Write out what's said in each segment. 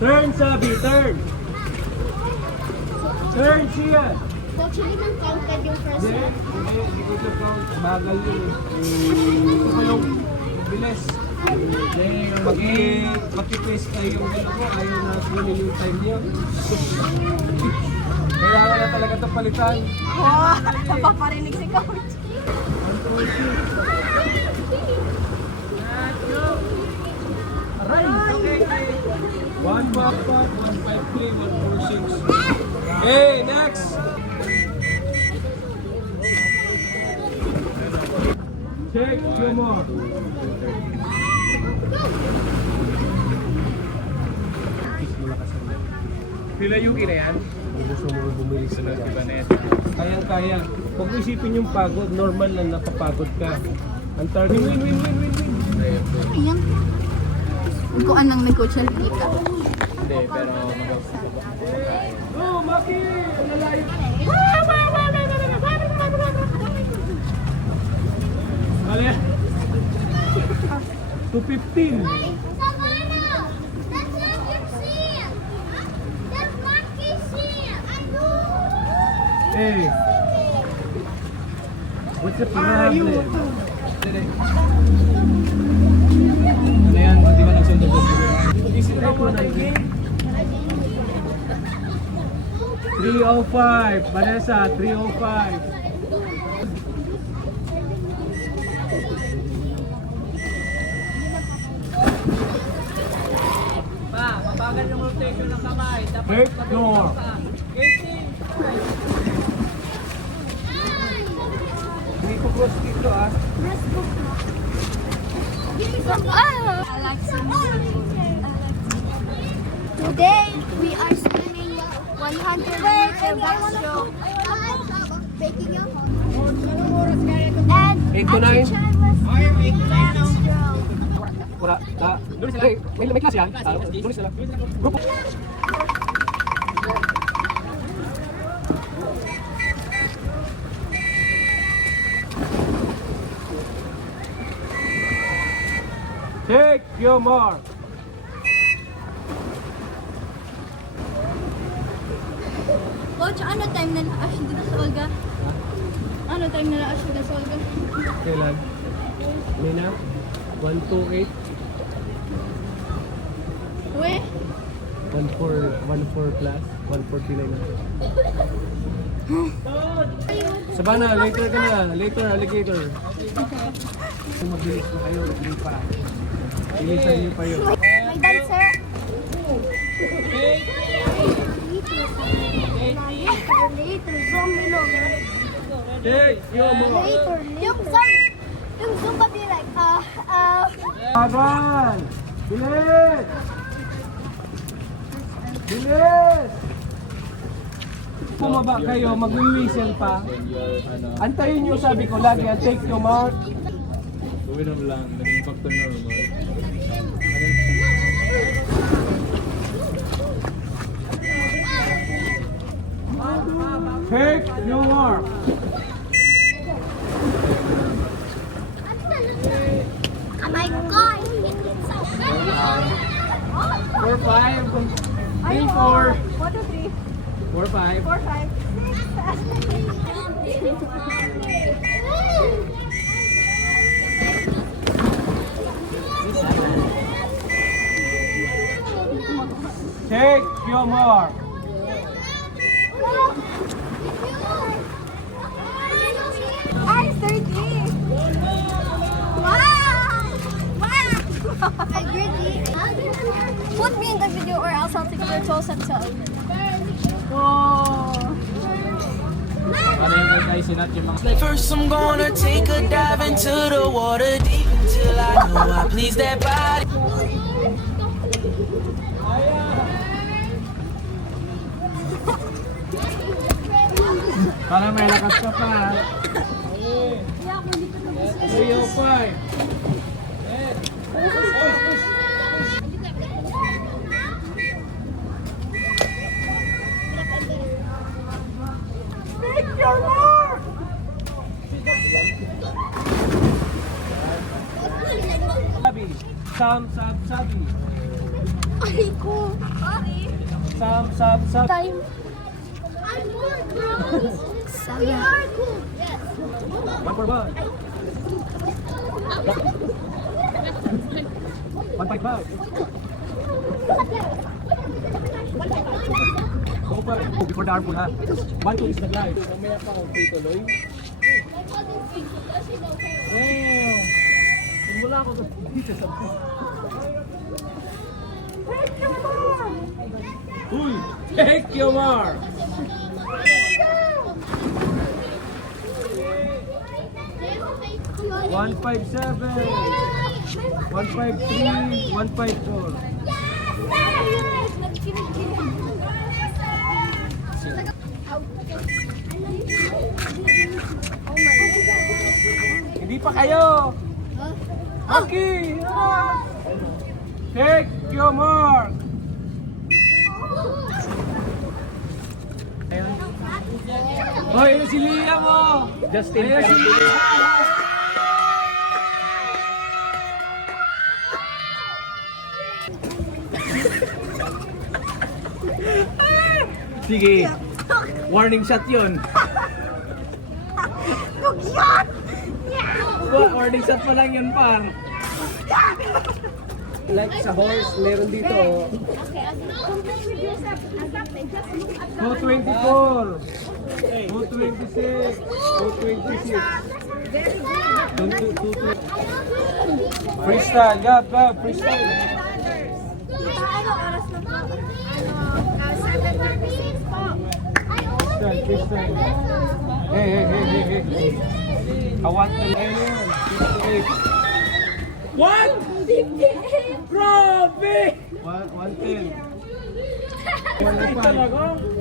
Turn, sabi, turn. Turn siya. Coach, hindi nang counted yung first Hindi, one. hindi ko ito count. Bagal yun eh. Ito ko yung bilis. Hindi, mag-twist kayo yung dalawa. Ayaw na kunin yung time niya. Kailangan na talaga ito palitan. Wow! Napaparinig si Coach. Aray! Okay. 1, 5, 5, 1, 5, 3, 1, 4, 6. Okay, next! Check, 2 more. Pila Yuki na yan? Kung gusto mo bumili sa Sunod mga. ba na ito? Kayang-kaya. Huwag mo isipin yung pagod, normal lang napapagod ka. Ang target, win. Ayan. Kung anong may coach na kita. Hindi, pero Oh, Maki! Lalayo! Kaya? 215. Savannah! That's not your seal! That's Marky's seal! I know! Hey! What's the problem? ano yan? Di ba nagsundo ko? Isip ako na game. 305. Vanessa, 305. Pa, mabagal yung rotation ng kamay. Dapat Third floor. 18. Hindi ko cross dito ah. Today, we are swimming 100 meter backstroke. Baking your And 8 to 9. Chan was backstroke. Wala. Doon sila. May class yan. Doon sila. Grupo. Take your mark. Coach, ano time na na-ash dito sa Olga? Ano time na na-ash dito sa Olga? Kailan? Nina? 128? Uwe? 14 plus? 149 na. Sabana, later ka na. Later, alligator. Mabilis na kayo. Hindi pa. Ilisan niyo pa yun. My dancer. Later, zombie long. Take your mark. Later, yung Zumba be like, Laban! Bilis! Bilis! Bumaba kayo, mag-whistle pa. Antayin nyo, sabi ko lagi, take your mark. Uminom lang. Naging factor normal. Take your mark. oh my God, it's so 4, 5, 3, 4. 1, 2, 3, 4, 5. 4, 5. Take your mark. Ay, 30! Wow! Wow! Agree. Put me in the video or else I'll take virtual section. Ano yung guys, sinat yung mga... First, I'm gonna take a dive into the water deep until I know I please that body. Para may lakas ka pa. 305. Take your mark! Sabi. Thumbs up, sabi. Ay ko. Sorry. Sub. Time. I'm more girls. We are cool. Yes. One for one. 1.5. Go pa. Before the arm pull ha. 1, 2 is the glide. Mamaya pa kung tuloy. Oh. Simula ako dito sa Uy! Take your mark! 157, 153, 154. Hindi pa kayo! Okay! Take your mark! Hoy, ano si Lia mo? Justin Ayan si Lia! Sige. Warning shot yun. Warning shot pa lang yun, par. Like sa horse, meron dito. 224, 226, 226. Freestyle, gab, freestyle. Ano oras na po? 7:36 po. Freestyle. Hey. Kawat na lang yun. 58. What? Grabe! 110. Hindi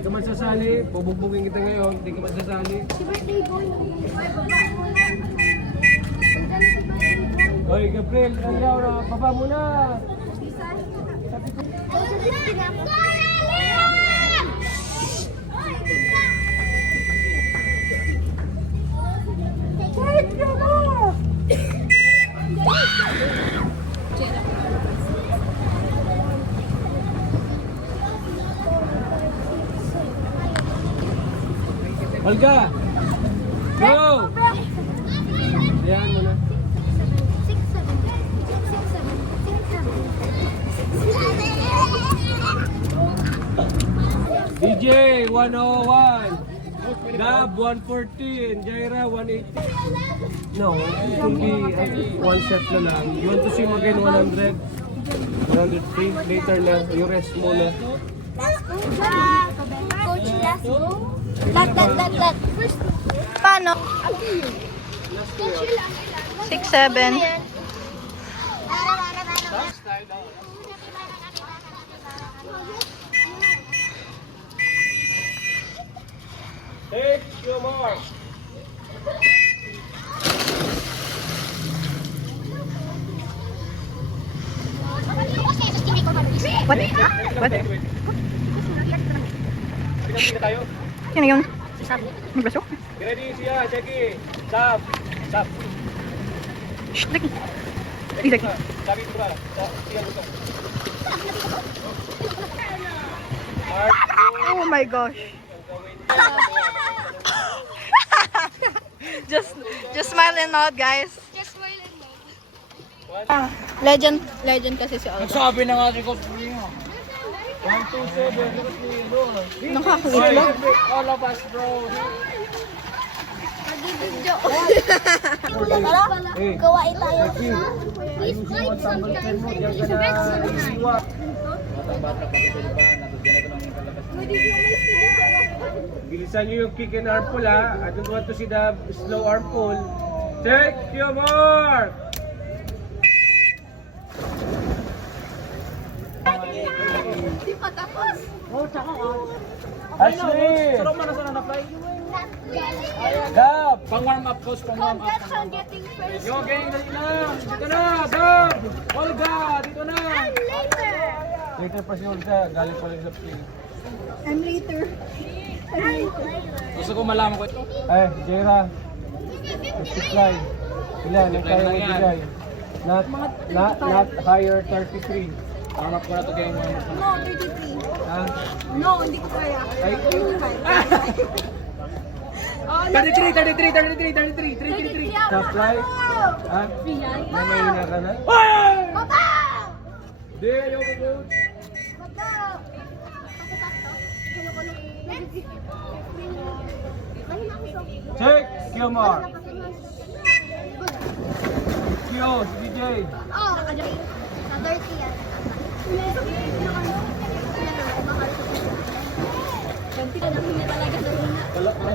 ka magsasali. Bubugbugin kita ngayon. Hindi ka magsasali. Si birthday boy. Ay, baba muna. Nandiyan na si birthday boy. Oy, Gabriel, hanggaw na. Baba muna. Olga! Go! Ayan mo na. 6, 7. DJ 101, Gab 140, and Jaira 180. No, it will be one set na lang. You want to swim again 100? 103, later na. You rest muna. Coach, last go. Lat. First, Paano? coach, 6-7. Take your mark. What? What? Pinagpili tayo. Sino yun? Magbaso? Ready siya, Jackie. Stop. Shh, lagi. Lagi. Sabi ko ba? Siya gusto. Mark. Oh my gosh. just smile and nod, guys. just smile and Ah, legend kasi si Olga. Nagsabi na nga si Coach Rio. 127. Nakakawit lang. All of us, bro. Hey, gawain tayo. Jackie. Please like, subscribe, and Diyan hit ka the na bell iiwa. Bata-bata pa ito pa. Natugyan na ito ng kalabas. Bilisan nyo yung kick and arm pull ha. I don't want to see the slow arm pull. Take your mark! Di pa tapos. Ashley! Pero mana sana na-fly? Gab! Pang-warm up, coach. Pang-warm up. Congrats on getting first. Yo, gang, dali lang! Dito na! Gab! Olga! Dito na! I'm later. Later pa si Olga. Galing pa rin sa field. I'm later. Gusto ko malaman ko. Eh, Jera. Multiply. Ilan? Ang kaya mo bigay? Not higher 33. Tama ko na ito kayo mga No, 33. Ha? No, hindi ko kaya. Ay, 35. Oh, 33. top right. Ha? Yan. May mahina ka na? Baba! Di, ayoko po. Baba! Check! Kilmar! Kyo, si DJ. Oh, na 30 yan. Ganti ka namin na talaga sa una. Wala ka.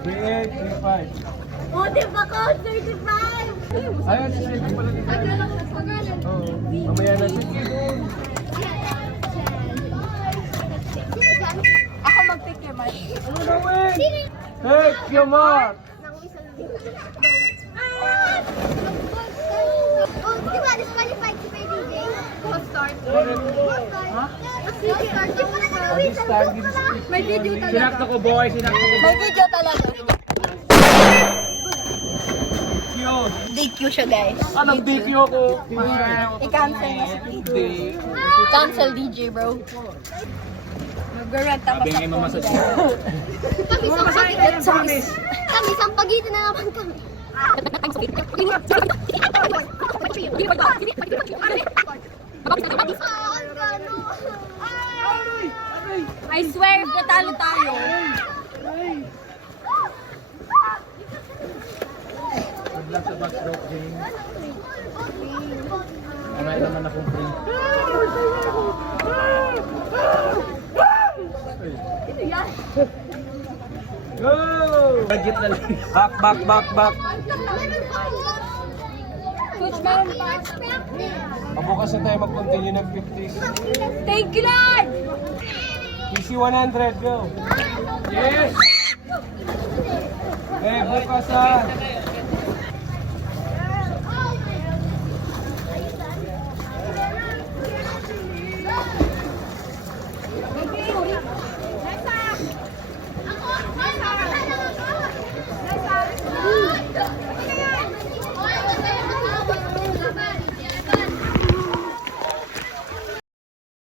38, 35. Oh, di ba ko? 35! Ayun, si Check pala dito. Oo. Mamaya na si Check. Ako mag-pick your mic. Ano gawin? Hey, Kilmar! Oh, di ba? Disqualified si Pay DJ? Start. Start. Di pa na nagawin. May video talaga. Sinakto ko boy, sinakto ko. May video talaga. Kyo! DQ siya, guys. Anong DQ ko? I-cancel na si DJ. Cancel DJ, bro. Nag-rent ako Sabi nga yung mamasad ko. Kami, sampagitan na naman kami. I swear, katalo tayo. Good luck sa backstroke game. Wala naman akong free. Go! Budget na lang. Back. Coach, meron pa. Mabukas na tayo mag-continue ng 50s. Thank you, Lord! PC 100, go! Yes! Eh, bukas ah!